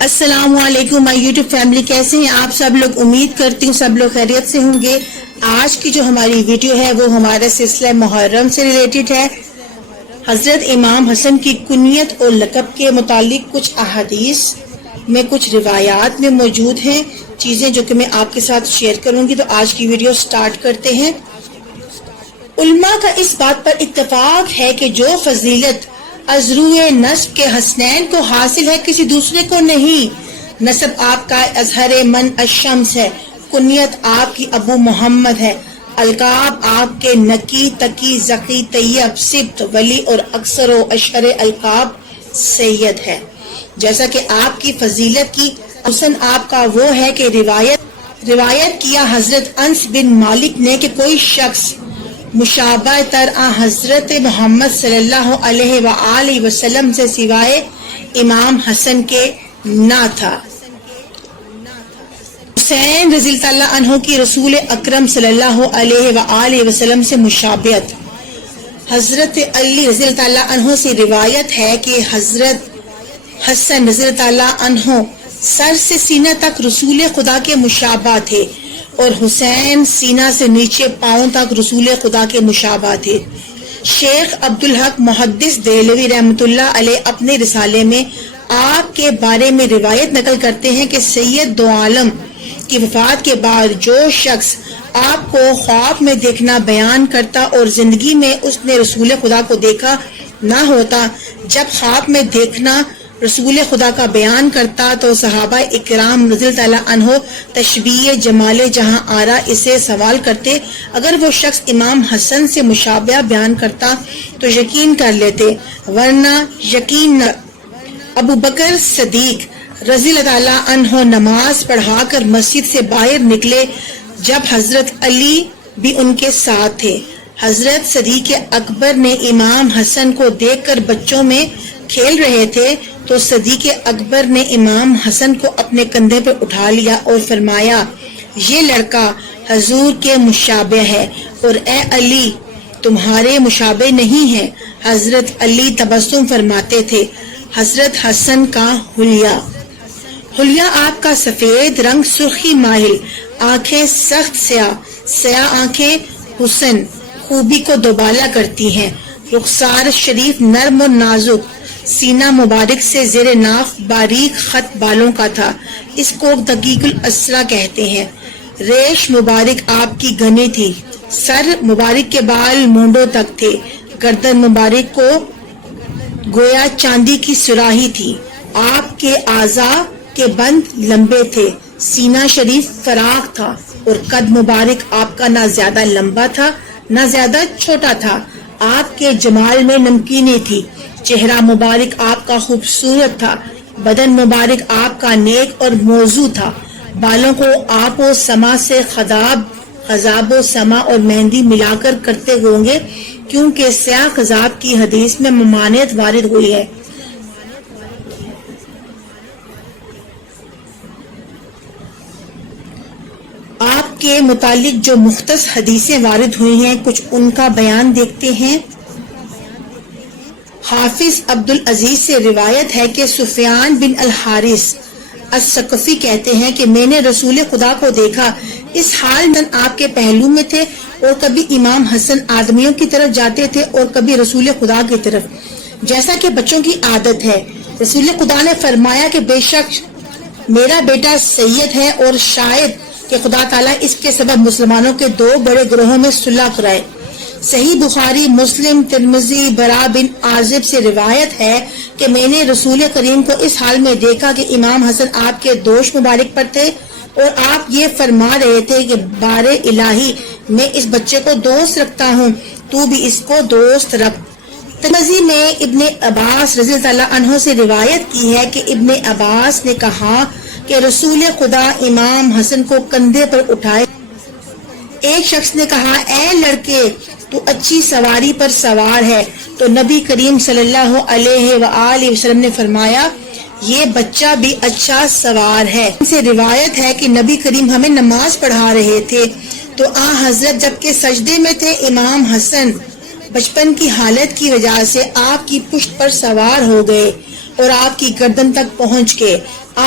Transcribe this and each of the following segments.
السلام علیکم مائی YouTube family, کیسے ہیں آپ سب لوگ؟ امید کرتی ہوں سب لوگ خیریت سے ہوں گے۔ آج کی جو ہماری ویڈیو ہے وہ ہمارا سلسلہ محرم سے ریلیٹڈ ہے۔ حضرت امام حسن کی کنیت اور لقب کے متعلق کچھ احادیث میں کچھ روایات میں موجود ہیں چیزیں جو کہ میں آپ کے ساتھ شیئر کروں گی۔ تو آج کی ویڈیو سٹارٹ کرتے ہیں۔ علماء کا اس بات پر اتفاق ہے کہ جو فضیلت ازروع نسب کے حسنین کو حاصل ہے کسی دوسرے کو نہیں۔ نسب آپ کا اظہر من الشمس ہے، کنیت آپ کی ابو محمد ہے، القاب آپ کے نکی، تقی، زکی، طیب، سبت، ولی اور اکثر و اشہر القاب سید ہے۔ جیسا کہ آپ کی فضیلت کی حسن آپ کا وہ ہے کہ روایت کیا حضرت انس بن مالک نے کہ کوئی شخص مشابہ تر حضرت محمد صلی اللہ علیہ وآلہ وسلم سے سوائے امام حسن کے نہ تھا۔ حسین رضی اللہ عنہ کی رسول اکرم صلی اللہ علیہ وآلہ وسلم سے مشابہت۔ حضرت علی رضی اللہ عنہ سے روایت ہے کہ حضرت حسن رضی اللہ عنہ سر سے سینہ تک رسول خدا کے مشابہ تھے اور حسین سینہ سے نیچے پاؤں تک رسول خدا کے مشابہ تھے۔ شیخ عبدالحق محدث دہلوی رحمۃ اللہ علیہ اپنے رسالے میں آپ کے بارے میں روایت نقل کرتے ہیں کہ سید دو عالم کی وفات کے بعد جو شخص آپ کو خواب میں دیکھنا بیان کرتا اور زندگی میں اس نے رسول خدا کو دیکھا نہ ہوتا، جب خواب میں دیکھنا رسول خدا کا بیان کرتا تو صحابہ اکرام رضی اللہ عنہ تشبیہ جمال جہاں آرا اسے سوال کرتے، اگر وہ شخص امام حسن سے مشابہ بیان کرتا تو یقین کر لیتے، ورنہ یقین نہ۔ ابو بکر صدیق رضی اللہ عنہ نماز پڑھا کر مسجد سے باہر نکلے جب حضرت علی بھی ان کے ساتھ تھے۔ حضرت صدیق اکبر نے امام حسن کو دیکھ کر بچوں میں کھیل رہے تھے تو صدیق اکبر نے امام حسن کو اپنے کندھے پر اٹھا لیا اور فرمایا، یہ لڑکا حضور کے مشابہ ہے اور اے علی تمہارے مشابہ نہیں ہے۔ حضرت علی تبسم فرماتے تھے۔ حضرت حسن کا حلیہ آپ کا سفید رنگ، سرخی مائل، آنکھیں سخت سیاہ آنکھیں حسن خوبی کو دوبالا کرتی ہیں، رخسار شریف نرم و نازک، سینہ مبارک سے زیر ناف باریک خط بالوں کا تھا، اس کو دقیق الاسرا کہتے ہیں۔ ریش مبارک آپ کی گھنی تھی، سر مبارک کے بال مونڈوں تک تھے، گردن مبارک کو گویا چاندی کی سراہی تھی، آپ کے اعضاء کے بند لمبے تھے، سینہ شریف فراخ تھا اور قد مبارک آپ کا نہ زیادہ لمبا تھا نہ زیادہ چھوٹا تھا، آپ کے جمال میں نمکینی تھی، چہرہ مبارک آپ کا خوبصورت تھا، بدن مبارک آپ کا نیک اور موزوں تھا، بالوں کو آپ و سما سے خضاب و سما اور مہندی ملا کر کرتے ہوں گے، کیونکہ سیاہ خضاب کی حدیث میں ممانعت وارد ہوئی ہے۔ آپ کے متعلق جو مختص حدیثیں وارد ہوئی ہیں کچھ ان کا بیان دیکھتے ہیں۔ حافظ عبدالعزیز سے روایت ہے کہ سفیان بن الحارث الثقفی کہتے ہیں کہ میں نے رسول خدا کو دیکھا، اس حال میں آپ کے پہلو میں تھے اور کبھی امام حسن آدمیوں کی طرف جاتے تھے اور کبھی رسول خدا کی طرف، جیسا کہ بچوں کی عادت ہے۔ رسول خدا نے فرمایا کہ بے شک میرا بیٹا سید ہے اور شاید کہ خدا تعالیٰ اس کے سبب مسلمانوں کے دو بڑے گروہوں میں صلح کرائے۔ صحیح بخاری، مسلم، ترمذی، برا بن عازب سے روایت ہے کہ میں نے رسول کریم کو اس حال میں دیکھا کہ امام حسن آپ کے دوش مبارک پر تھے اور آپ یہ فرما رہے تھے کہ بار الہی میں اس بچے کو دوست رکھتا ہوں، تو بھی اس کو دوست رکھ۔ ترمذی میں ابن عباس رضی اللہ عنہ سے روایت کی ہے کہ ابن عباس نے کہا کہ رسول خدا امام حسن کو کندھے پر اٹھائے۔ ایک شخص نے کہا، اے لڑکے تو اچھی سواری پر سوار ہے، تو نبی کریم صلی اللہ علیہ وآلہ وسلم نے فرمایا، یہ بچہ بھی اچھا سوار ہے۔ ان سے روایت ہے کہ نبی کریم ہمیں نماز پڑھا رہے تھے تو حضرت جبکہ سجدے میں تھے، امام حسن بچپن کی حالت کی وجہ سے آپ کی پشت پر سوار ہو گئے۔ اور آپ کی گردن تک پہنچ گئے۔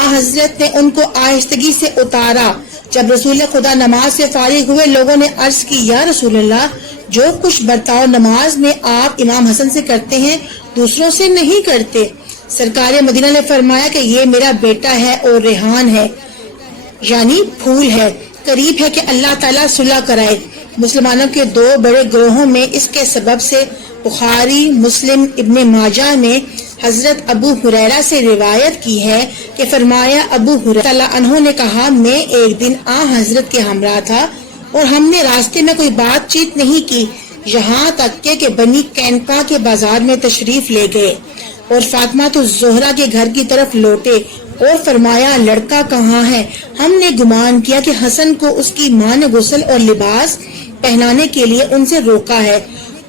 حضرت نے ان کو آہستگی سے اتارا۔ جب رسول خدا نماز سے فارغ ہوئے، لوگوں نے عرض کی، یا رسول اللہ، جو کچھ برتاؤ نماز میں آپ امام حسن سے کرتے ہیں دوسروں سے نہیں کرتے۔ سرکار مدینہ نے فرمایا کہ یہ میرا بیٹا ہے اور ریحان ہے، یعنی پھول ہے، قریب ہے کہ اللہ تعالیٰ صلح کرائے۔ مسلمانوں کے دو بڑے گروہوں میں اس کے سبب سے بخاری، مسلم، ابن ماجہ میں حضرت ابو ہریرہ سے روایت کی ہے کہ فرمایا، ابو ہریرہ اللہ عنہ نے کہا، میں ایک دن حضرت کے ہمراہ تھا اور ہم نے راستے میں کوئی بات چیت نہیں کی، یہاں تک کہ بنی قینقاع کے بازار میں تشریف لے گئے اور فاطمہ تو زہرا کے گھر کی طرف لوٹے اور فرمایا، لڑکا کہاں ہے؟ ہم نے گمان کیا کہ حسن کو اس کی ماں نے غسل اور لباس پہنانے کے لیے ان سے روکا ہے۔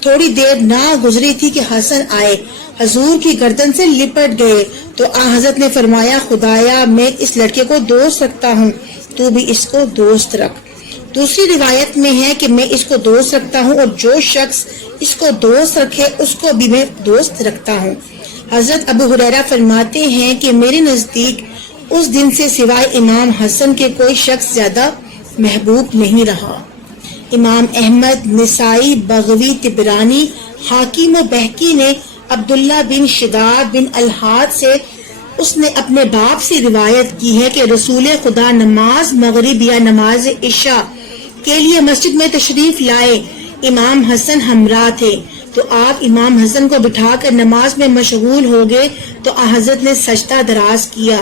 تھوڑی دیر نہ گزری تھی کہ حسن آئے، حضور کی گردن سے لپٹ گئے تو حضرت نے فرمایا، خدایا، میں اس لڑکے کو دوست رکھتا ہوں، تو بھی اس کو دوست رکھ۔ دوسری روایت میں ہے کہ میں اس کو دوست رکھتا ہوں اور جو شخص اس کو دوست رکھے اس کو بھی میں دوست رکھتا ہوں۔ حضرت ابو ہریرہ فرماتے ہیں کہ میرے نزدیک اس دن سے سوائے امام حسن کے کوئی شخص زیادہ محبوب نہیں رہا۔ امام احمد، نسائی، بغوی، طبرانی، حاکم و بہقی نے عبداللہ بن شداد بن الحاد سے اس نے اپنے باپ سے روایت کی ہے کہ رسول خدا نماز مغرب یا نماز عشاء کے لیے مسجد میں تشریف لائے، امام حسن ہمراہ تھے، تو آپ امام حسن کو بٹھا کر نماز میں مشغول ہو گئے تو حضرت نے سجدہ دراز کیا۔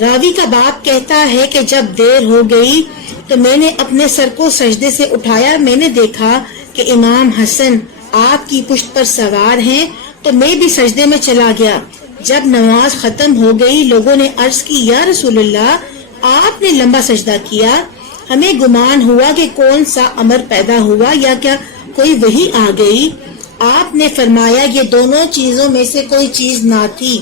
راوی کا باپ کہتا ہے کہ جب دیر ہو گئی تو میں نے اپنے سر کو سجدے سے اٹھایا، میں نے دیکھا کہ امام حسن آپ کی پشت پر سوار ہیں تو میں بھی سجدے میں چلا گیا۔ جب نماز ختم ہو گئی، لوگوں نے عرض کی، یا رسول اللہ، آپ نے لمبا سجدہ کیا، ہمیں گمان ہوا کہ کون سا امر پیدا ہوا یا کیا کوئی وحی آ گئی۔ آپ نے فرمایا، یہ دونوں چیزوں میں سے کوئی چیز نہ تھی،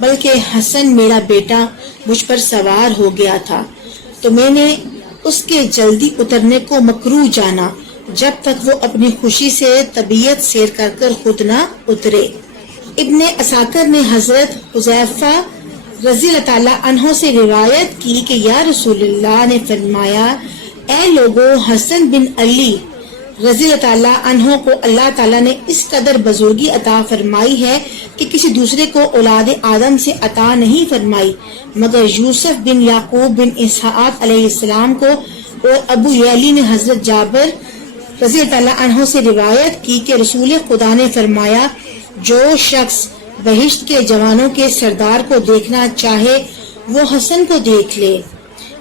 بلکہ حسن میرا بیٹا مجھ پر سوار ہو گیا تھا، تو میں نے اس کے جلدی اترنے کو مکروہ جانا جب تک وہ اپنی خوشی سے طبیعت سیر کر کر خود نہ اترے۔ ابن عساکر نے حضرت حذیفہ رضی اللہ تعالیٰ عنہ سے روایت کی کہ یا رسول اللہ نے فرمایا، اے لوگو، حسن بن علی رضی اللہ تعالیٰ عنہ کو اللہ تعالیٰ نے اس قدر بزرگی عطا فرمائی ہے کہ کسی دوسرے کو اولاد آدم سے عطا نہیں فرمائی مگر یوسف بن یعقوب بن اسحاق علیہ السلام کو۔ اور ابو یعلی نے حضرت جابر رضی اللہ تعالیٰ عنہ سے روایت کی کہ رسول خدا نے فرمایا، جو شخص بہشت کے جوانوں کے سردار کو دیکھنا چاہے وہ حسن کو دیکھ لے۔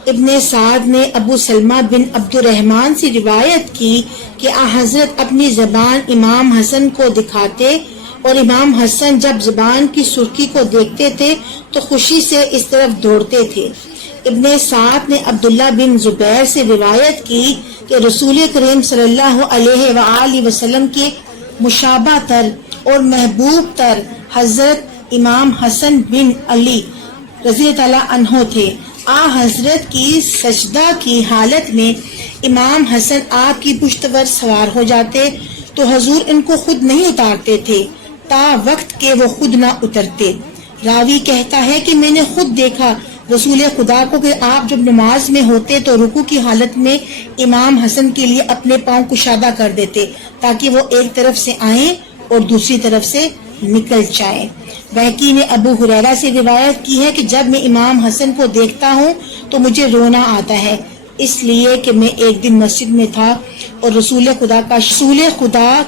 ابن سعد نے ابو سلمہ بن عبد الرحمن سے روایت کی کہ حضرت اپنی زبان امام حسن کو دکھاتے اور امام حسن جب زبان کی سرخی کو دیکھتے تھے تو خوشی سے اس طرف دوڑتے تھے۔ ابن سعد نے عبداللہ بن زبیر سے روایت کی کہ رسول کریم صلی اللہ علیہ وآلہ وسلم کے مشابہ تر اور محبوب تر حضرت امام حسن بن علی رضی اللہ عنہ تھے۔ حضرت کی سجدہ کی حالت میں امام حسن آپ کی پشت پر سوار ہو جاتے تو حضور ان کو خود نہیں اتارتے تھے تا وقت کہ وہ خود نہ اترتے۔ راوی کہتا ہے کہ میں نے خود دیکھا رسول خدا کو کہ آپ جب نماز میں ہوتے تو رکوع کی حالت میں امام حسن کے لیے اپنے پاؤں کشادہ کر دیتے تاکہ وہ ایک طرف سے آئیں اور دوسری طرف سے نکل جائیں۔ بہقی نے ابو ہریرہ سے روایت کی ہے کہ جب میں امام حسن کو دیکھتا ہوں تو مجھے رونا آتا ہے، اس لیے کہ میں ایک دن مسجد میں تھا اور رسول خدا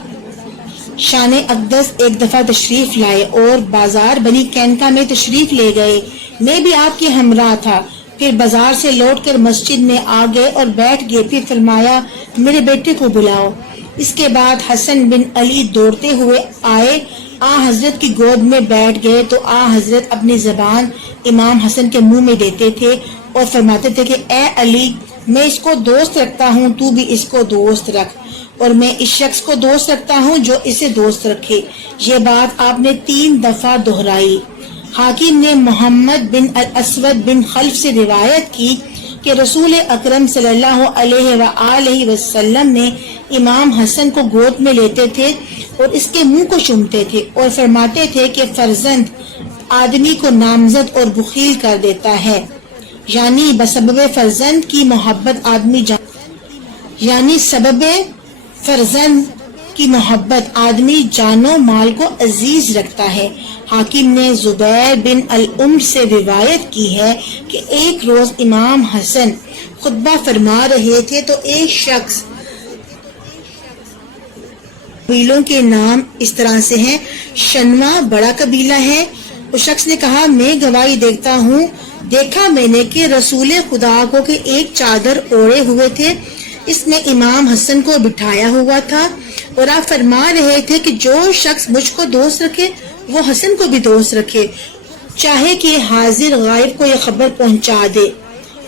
شان اقدس ایک دفعہ تشریف لائے اور بازار بنی قینقاع میں تشریف لے گئے، میں بھی آپ کے ہمراہ تھا۔ پھر بازار سے لوٹ کر مسجد میں آ گئے اور بیٹھ گئے، پھر فرمایا، میرے بیٹے کو بلاؤ۔ اس کے بعد حسن بن علی دوڑتے ہوئے آئے، حضرت کی گود میں بیٹھ گئے تو حضرت اپنی زبان امام حسن کے منہ میں دیتے تھے اور فرماتے تھے کہ اے علی، میں اس کو دوست رکھتا ہوں، تو بھی اس کو دوست رکھ، اور میں اس شخص کو دوست رکھتا ہوں جو اسے دوست رکھے۔ یہ بات آپ نے 3 دفعہ دہرائی۔ حاکم نے محمد بن الاسود بن خلف سے روایت کی کہ رسول اکرم صلی اللہ علیہ وآلہ وسلم نے امام حسن کو گود میں لیتے تھے اور اس کے منہ کو چومتے تھے اور فرماتے تھے کہ فرزند آدمی کو نامزد اور بخیل کر دیتا ہے، یعنی بسبب فرزند کی محبت آدمی جان و مال کو عزیز رکھتا ہے۔ حاکم نے زبیر بن العمر سے روایت کی ہے کہ ایک روز امام حسن خطبہ فرما رہے تھے تو ایک شخص، قبیلوں کے نام اس طرح سے ہیں، شنوا بڑا قبیلہ ہے۔ اس شخص نے کہا میں گواہی دیکھا میں نے کہ رسول خدا کو کہ ایک چادر اوڑے ہوئے تھے، اس میں امام حسن کو بٹھایا ہوا تھا اور آپ فرما رہے تھے کہ جو شخص مجھ کو دوست رکھے وہ حسن کو بھی دوست رکھے، چاہے کہ حاضر غائب کو یہ خبر پہنچا دے۔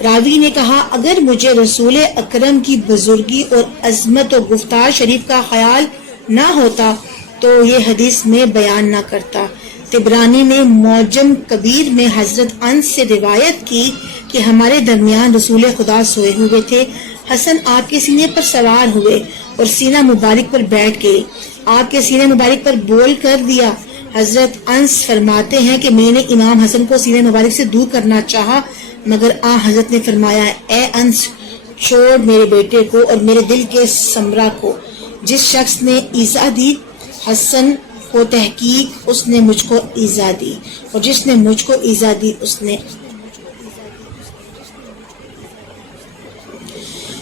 راوی نے کہا اگر مجھے رسول اکرم کی بزرگی اور عظمت و گفتار شریف کا خیال نہ ہوتا تو یہ حدیث میں بیان نہ کرتا۔ طبرانی نے معجم کبیر میں حضرت انس سے روایت کی کہ ہمارے درمیان رسول خدا سوئے ہوئے تھے، حسن آپ کے سینے پر سوار ہوئے اور سینہ مبارک پر بیٹھ گئے، آپ کے سینے مبارک پر بول کر دیا۔ حضرت انس فرماتے ہیں کہ میں نے امام حسن کو سینے مبارک سے دور کرنا چاہا مگر حضرت نے فرمایا اے انس چھوڑ میرے بیٹے کو اور میرے دل کے سمرہ کو، جس شخص نے ایذا دی حسن کو تحقیق اس نے مجھ کو ایذا دی اور جس نے مجھ کو ایذا دی اس نے۔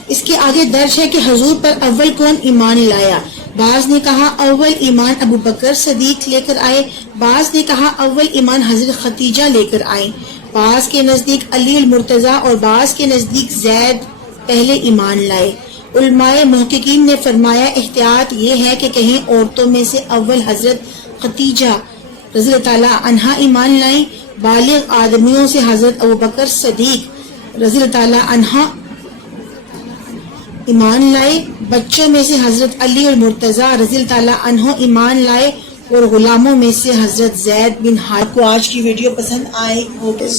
اس کے آگے درج ہے کہ حضور پر اول کون ایمان لایا؟ بعض نے کہا اول ایمان ابو بکر صدیق لے کر آئے، بعض نے کہا اول ایمان حضرت ختیجہ لے کر آئے، بعض کے نزدیک علی المرتضیٰ اور بعض کے نزدیک زید پہلے ایمان لائے۔ علماء محققین نے فرمایا احتیاط یہ ہے کہ کہیں عورتوں میں سے اول حضرت ختیجہ رضی اللہ تعالیٰ عنہا ایمان لائیں، بالغ آدمیوں سے حضرت ابو بکر صدیق رضی اللہ تعالیٰ عنہ ایمان لائے، بچوں میں سے حضرت علی المرتضیٰ رضی اللہ تعالیٰ عنہ ایمان لائے اور غلاموں میں سے حضرت زید بن حارثہ۔ کو آج کی ویڈیو پسند آئی ہوگی۔